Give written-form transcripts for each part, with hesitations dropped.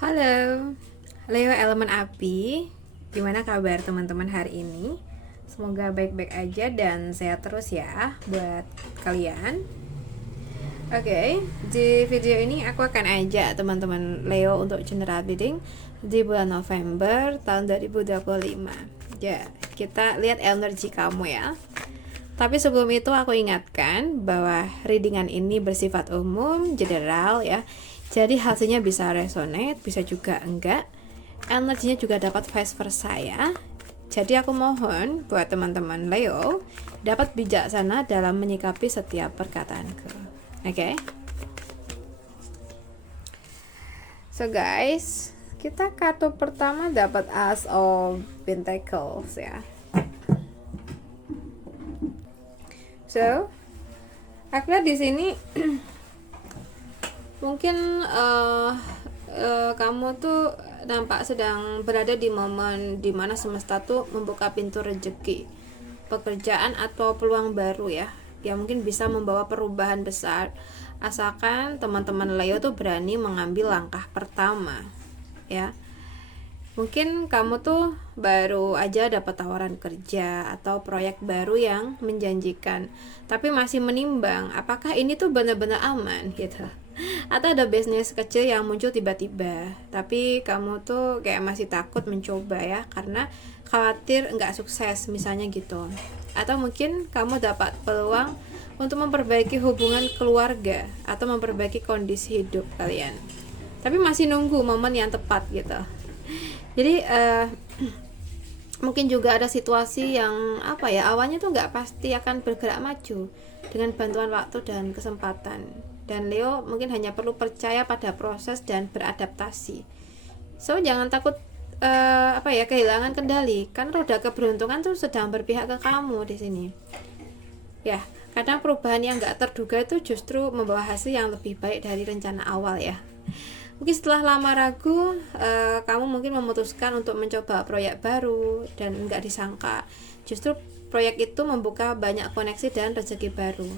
Halo, Leo Elemen Api. Gimana kabar teman-teman hari ini? Semoga baik-baik aja dan sehat terus ya buat kalian. Oke, di video ini aku akan ajak teman-teman Leo untuk general reading di bulan November tahun 2025. Ya, kita lihat energi kamu ya. Tapi sebelum itu aku ingatkan bahwa readingan ini bersifat umum, general ya. Jadi hasilnya bisa resonate, bisa juga enggak. Energinya juga dapat vice versa ya. Jadi aku mohon buat teman-teman Leo dapat bijaksana dalam menyikapi setiap perkataanku. Oke? So guys, kita kartu pertama dapat Ace of Pentacles ya. So, aku lihat di sini mungkin kamu tuh nampak sedang berada di momen dimana semesta tuh membuka pintu rezeki, pekerjaan atau peluang baru ya, yang mungkin bisa membawa perubahan besar, asalkan teman-teman Leo tuh berani mengambil langkah pertama ya. Mungkin kamu tuh baru aja dapat tawaran kerja atau proyek baru yang menjanjikan, tapi masih menimbang apakah ini tuh benar-benar aman gitu. Atau ada bisnis kecil yang muncul tiba-tiba, tapi kamu tuh kayak masih takut mencoba ya, karena khawatir nggak sukses misalnya gitu. Atau mungkin kamu dapat peluang untuk memperbaiki hubungan keluarga atau memperbaiki kondisi hidup kalian, tapi masih nunggu momen yang tepat gitu. Jadi mungkin juga ada situasi yang awalnya tuh nggak pasti akan bergerak maju dengan bantuan waktu dan kesempatan, dan Leo mungkin hanya perlu percaya pada proses dan beradaptasi. So jangan takut kehilangan kendali, kan roda keberuntungan tuh sedang berpihak ke kamu di sini ya. Kadang perubahan yang nggak terduga itu justru membawa hasil yang lebih baik dari rencana awal ya. Mungkin setelah lama ragu, kamu mungkin memutuskan untuk mencoba proyek baru, dan nggak disangka justru proyek itu membuka banyak koneksi dan rezeki baru.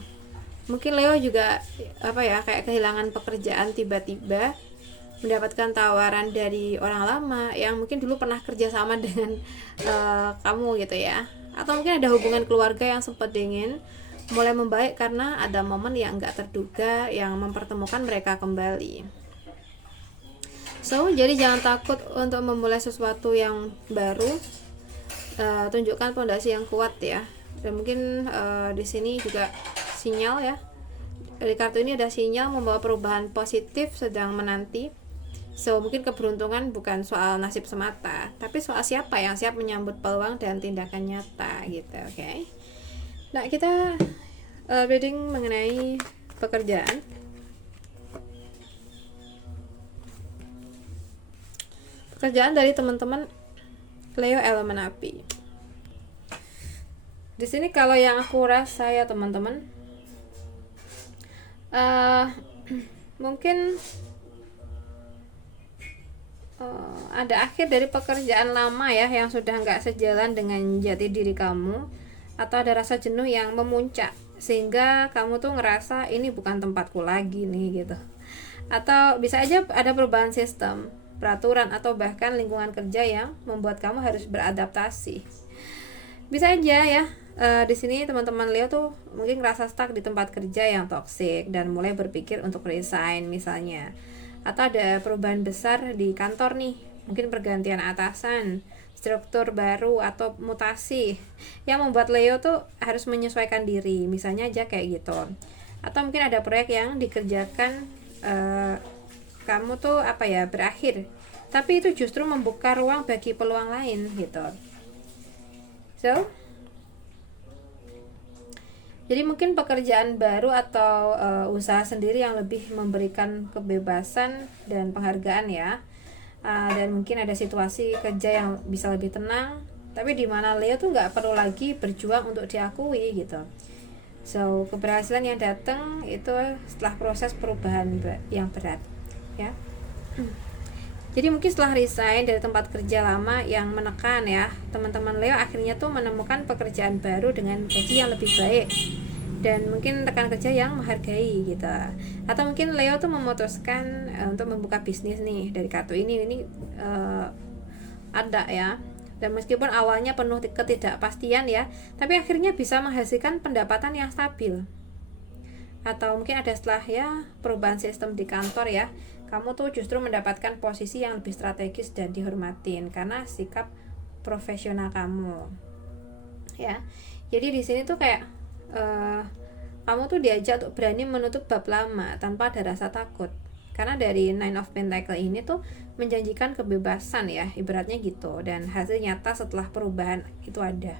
Mungkin Leo juga kayak kehilangan pekerjaan tiba-tiba, mendapatkan tawaran dari orang lama yang mungkin dulu pernah kerja sama dengan kamu gitu ya. Atau mungkin ada hubungan keluarga yang sempat dingin mulai membaik karena ada momen yang nggak terduga yang mempertemukan mereka kembali. So, jadi jangan takut untuk memulai sesuatu yang baru. Tunjukkan fondasi yang kuat ya. Dan mungkin di sini juga sinyal ya. Dari kartu ini ada sinyal membawa perubahan positif sedang menanti. So, mungkin keberuntungan bukan soal nasib semata, tapi soal siapa yang siap menyambut peluang dan tindakan nyata gitu, oke? Nah, kita reading mengenai pekerjaan. Pekerjaan dari teman-teman Leo Elemen Api. Di sini kalau yang aku rasa ya teman-teman, mungkin ada akhir dari pekerjaan lama ya yang sudah nggak sejalan dengan jati diri kamu, atau ada rasa jenuh yang memuncak sehingga kamu tuh ngerasa ini bukan tempatku lagi nih gitu. Atau bisa aja ada perubahan sistem, peraturan, atau bahkan lingkungan kerja yang membuat kamu harus beradaptasi. Bisa aja ya, di sini teman-teman Leo tuh mungkin ngerasa stuck di tempat kerja yang toksik dan mulai berpikir untuk resign misalnya. Atau ada perubahan besar di kantor nih, mungkin pergantian atasan, struktur baru, atau mutasi yang membuat Leo tuh harus menyesuaikan diri, misalnya aja kayak gitu. Atau mungkin ada proyek yang dikerjakan kamu tuh berakhir, tapi itu justru membuka ruang bagi peluang lain gitu. So, jadi mungkin pekerjaan baru atau usaha sendiri yang lebih memberikan kebebasan dan penghargaan ya. Dan mungkin ada situasi kerja yang bisa lebih tenang, tapi di mana Leo tuh nggak perlu lagi berjuang untuk diakui gitu. So, keberhasilan yang datang itu setelah proses perubahan yang berat ya. Jadi mungkin setelah resign dari tempat kerja lama yang menekan ya, teman-teman Leo akhirnya tuh menemukan pekerjaan baru dengan gaji yang lebih baik dan mungkin rekan kerja yang menghargai gitu. Atau mungkin Leo tuh memutuskan untuk membuka bisnis nih dari kartu ini ada ya. Dan meskipun awalnya penuh ketidakpastian ya, tapi akhirnya bisa menghasilkan pendapatan yang stabil. Atau mungkin ada setelah ya perubahan sistem di kantor ya, kamu tuh justru mendapatkan posisi yang lebih strategis dan dihormatin karena sikap profesional kamu ya. Jadi di sini tuh kayak kamu tuh diajak untuk berani menutup bab lama tanpa ada rasa takut, karena dari Nine of Pentacles ini tuh menjanjikan kebebasan ya, ibaratnya gitu, dan hasil nyata setelah perubahan itu ada.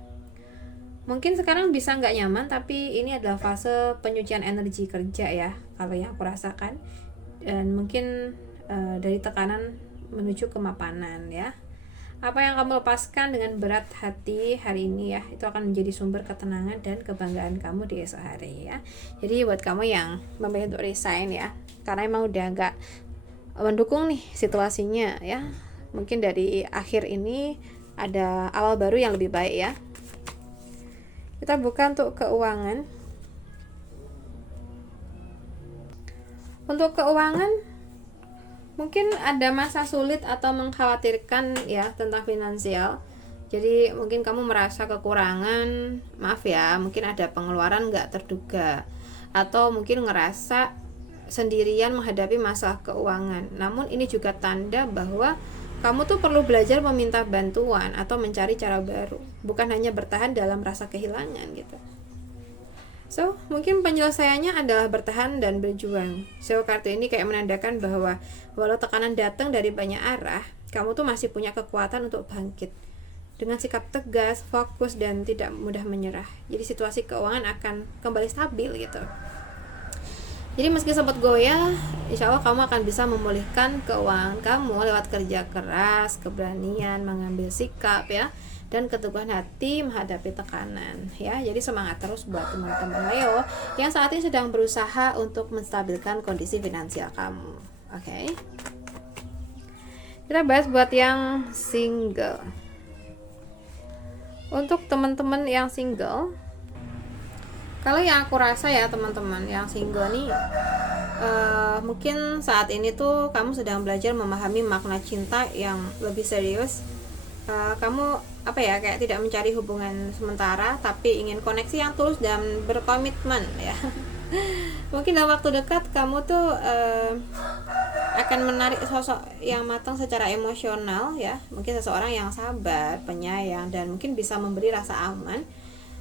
Mungkin sekarang bisa nggak nyaman, tapi ini adalah fase penyucian energi kerja ya, kalau yang aku rasakan, dan mungkin dari tekanan menuju kemapanan ya. Apa yang kamu lepaskan dengan berat hati hari ini ya, itu akan menjadi sumber ketenangan dan kebanggaan kamu di esok hari ya. Jadi buat kamu yang memilih untuk resign ya, karena emang udah nggak mendukung nih situasinya ya, mungkin dari akhir ini ada awal baru yang lebih baik ya. Kita buka untuk keuangan. Untuk keuangan, mungkin ada masa sulit atau mengkhawatirkan ya tentang finansial. Jadi mungkin kamu merasa kekurangan, maaf ya, mungkin ada pengeluaran nggak terduga, atau mungkin ngerasa sendirian menghadapi masalah keuangan. Namun ini juga tanda bahwa kamu tuh perlu belajar meminta bantuan atau mencari cara baru, bukan hanya bertahan dalam rasa kehilangan gitu. So, mungkin penyelesaiannya adalah bertahan dan berjuang. So, kartu ini kayak menandakan bahwa walau tekanan datang dari banyak arah, kamu tuh masih punya kekuatan untuk bangkit. Dengan sikap tegas, fokus, dan tidak mudah menyerah. Jadi situasi keuangan akan kembali stabil gitu. Jadi meski sempat goyah, insya Allah kamu akan bisa memulihkan keuangan kamu lewat kerja keras, keberanian, mengambil sikap ya, dan keteguhan hati menghadapi tekanan ya. Jadi semangat terus buat teman-teman Leo yang saat ini sedang berusaha untuk menstabilkan kondisi finansial kamu. Oke. Kita bahas buat yang single. Untuk teman-teman yang single, kalau yang aku rasa ya teman-teman yang single nih, mungkin saat ini tuh kamu sedang belajar memahami makna cinta yang lebih serius. Kamu kayak tidak mencari hubungan sementara, tapi ingin koneksi yang tulus dan berkomitmen ya. Mungkin dalam waktu dekat kamu tuh akan menarik sosok yang matang secara emosional ya, mungkin seseorang yang sabar, penyayang, dan mungkin bisa memberi rasa aman.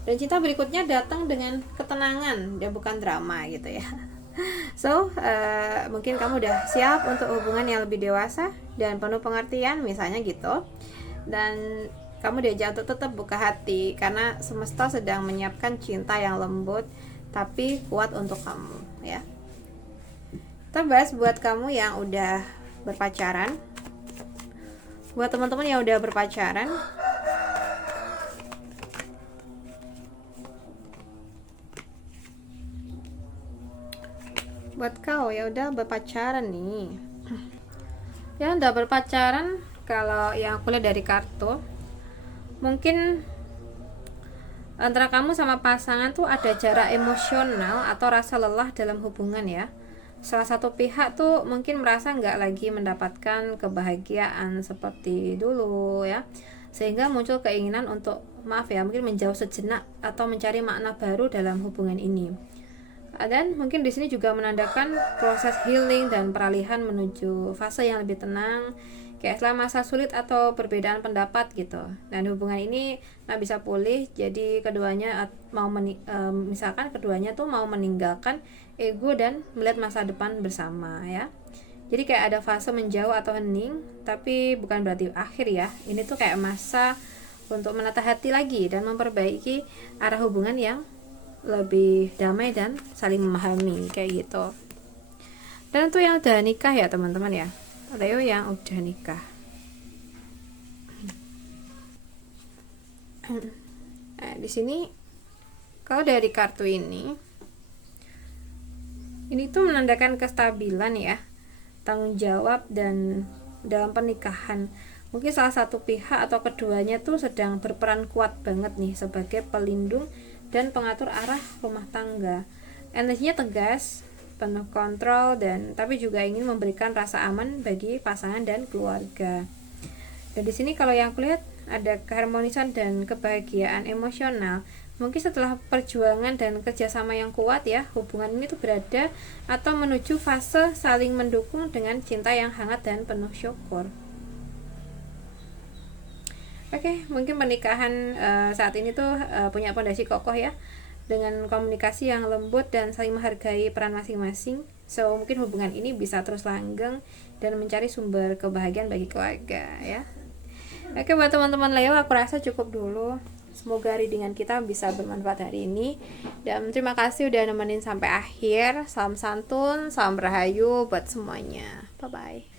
Dan cinta berikutnya datang dengan ketenangan dan bukan drama gitu ya. So, mungkin kamu udah siap untuk hubungan yang lebih dewasa dan penuh pengertian misalnya gitu. Dan kamu diajak untuk tetap buka hati karena semesta sedang menyiapkan cinta yang lembut tapi kuat untuk kamu ya. Kita bahas buat kamu yang udah berpacaran. Buat teman-teman yang udah berpacaran, buat kau ya udah berpacaran nih ya, udah berpacaran, kalau yang aku lihat dari kartu, mungkin antara kamu sama pasangan tuh ada jarak emosional atau rasa lelah dalam hubungan ya. Salah satu pihak tuh mungkin merasa nggak lagi mendapatkan kebahagiaan seperti dulu ya, sehingga muncul keinginan untuk mungkin menjauh sejenak atau mencari makna baru dalam hubungan ini. Dan mungkin di sini juga menandakan proses healing dan peralihan menuju fase yang lebih tenang, kayak setelah masa sulit atau perbedaan pendapat gitu. Dan hubungan ini bisa pulih, jadi keduanya misalkan keduanya tuh mau meninggalkan ego dan melihat masa depan bersama ya. Jadi kayak ada fase menjauh atau hening, tapi bukan berarti akhir ya. Ini tuh kayak masa untuk menata hati lagi dan memperbaiki arah hubungan yang lebih damai dan saling memahami kayak gitu. Dan untuk yang udah nikah ya teman-teman ya, Leo yang udah nikah, nah, di sini kalau dari kartu ini tuh menandakan kestabilan ya, tanggung jawab dan dalam pernikahan. Mungkin salah satu pihak atau keduanya tuh sedang berperan kuat banget nih sebagai pelindung dan pengatur arah rumah tangga. Energinya tegas, penuh kontrol, dan tapi juga ingin memberikan rasa aman bagi pasangan dan keluarga. Dan di sini kalau yang aku lihat ada keharmonisan dan kebahagiaan emosional. Mungkin setelah perjuangan dan kerjasama yang kuat ya, hubungan ini tuh berada atau menuju fase saling mendukung dengan cinta yang hangat dan penuh syukur. Oke, mungkin pernikahan saat ini tuh punya pondasi kokoh ya, dengan komunikasi yang lembut dan saling menghargai peran masing-masing. So mungkin hubungan ini bisa terus langgeng dan mencari sumber kebahagiaan bagi keluarga ya. Oke, buat teman-teman Leo, aku rasa cukup dulu. Semoga readingan kita bisa bermanfaat hari ini. Dan terima kasih udah nemenin sampai akhir. Salam santun, salam rahayu buat semuanya. Bye-bye.